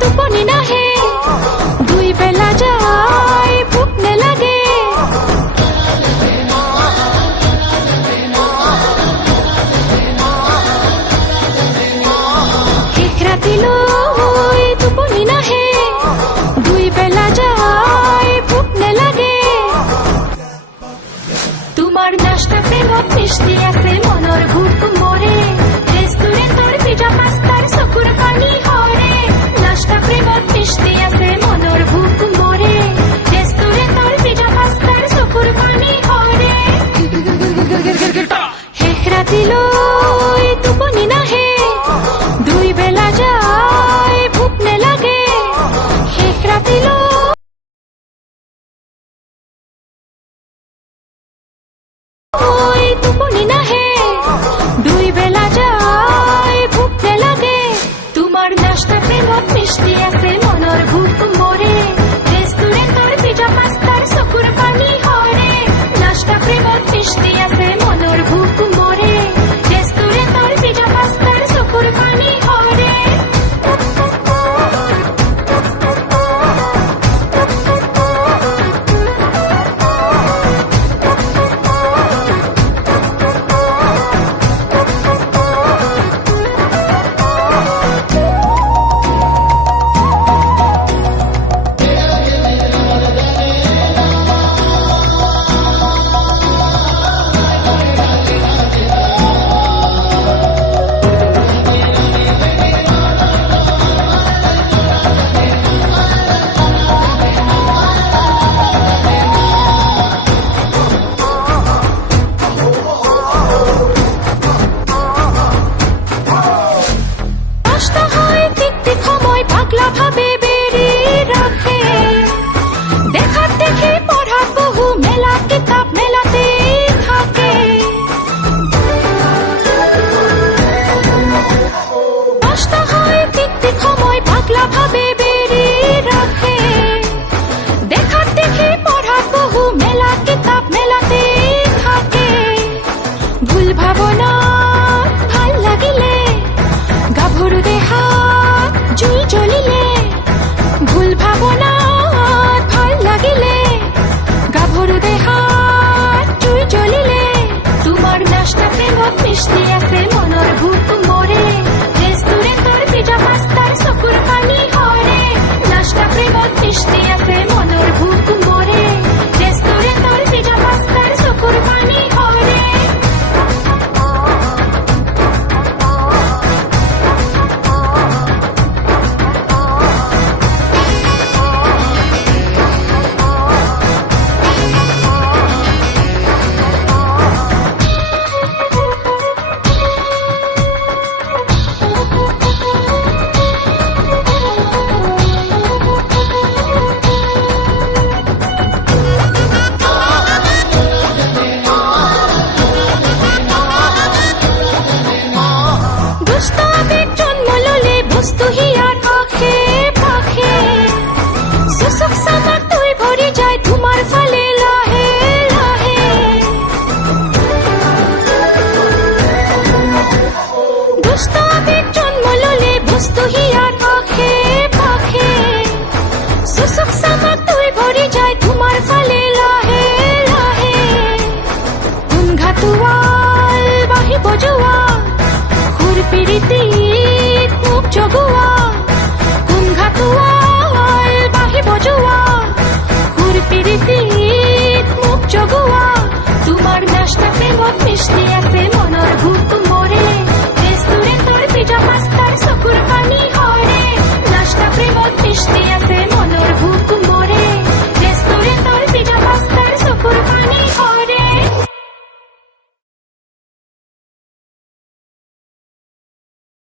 টোপনি নাহে, দুই বেলা যায় ভোক নেলাগে। শেষ ৰাতিলৈ টোপনি নাহে, দুই বেলা যায় ভোক নেলাগে। তোমাৰ নাস্তা প্ৰেমত মিষ্টি আছে, মনৰ ভোক মৰে। ৰেষ্টুৰেণ্টৰ পিজ্জা পাস্তাৰ চকুৰ পানী হৰে। নাস্তা প্ৰেমত মিষ্টি আছে, মনৰ ভোক মৰে। ৰেষ্টুৰেণ্টৰ পিজ্জা পাস্তাৰ চকুৰ পানী হৰে। শেষ ৰাতিলৈ টোপনি নাহে, দুই বেলা যায় ভোক নেলাগে। শেষ ৰাতিলৈ টোপনি নাহে, দুই বেলা যায় ভোক নেলাগে। তোমাৰ নাস্তা প্ৰেমত মিষ্টি আছে, মনৰ ভোক মৰে। ৰেষ্টুৰেণ্টৰ পিজ্জা পাস্তাৰ চকুৰ পানী হৰে। নাস্তা প্ৰেমত মিষ্টি আছে, মনৰ ভোক মৰে। ৰেষ্টুৰেণ্টৰ পিজ্জা পাস্তাৰ চকুৰ পানী হৰে। ভাবে বেরি রাখে, দেখার দেখে পড়া বহু মেলা কিতাব মেলাতে থাকে। নষ্ট হয় ঠিক ঠিক সময়, পাগলা ভাবে বেরি রাখে। দেখার দেখে পড়া বহু মেলা কিতাব মেলাতে থাকে। ভুল ভাবনা ভাল লাগিলে, গাভৰু দেহাত জুই জ্বলিলে। ভুল ভাবনাত ভাল লাগিলে, গাভৰু দেহাত জুই জ্বলিলে। তোমাৰ নাস্তা প্ৰেমত মিষ্টি আছে, মনৰ ভোক মৰে। ৰেষ্টুৰেণ্টৰ পিজ্জা পাস্তাৰ চকুৰ পানী হৰে। নাস্তা প্ৰেমত মিষ্টি আছে, মনৰ ভোক মৰে। ৰেষ্টুৰেণ্টৰ পিজ্জা পাস্তাৰ চকুৰ পানী হৰে। বস্তু হিয়ার আখে পাখে, সুসুক সামাক তুই ভরি যায় তোমার ফালে লাহে লাহে। দুষ্ট আবেগ জন্ম ললে বস্তু হিয়ার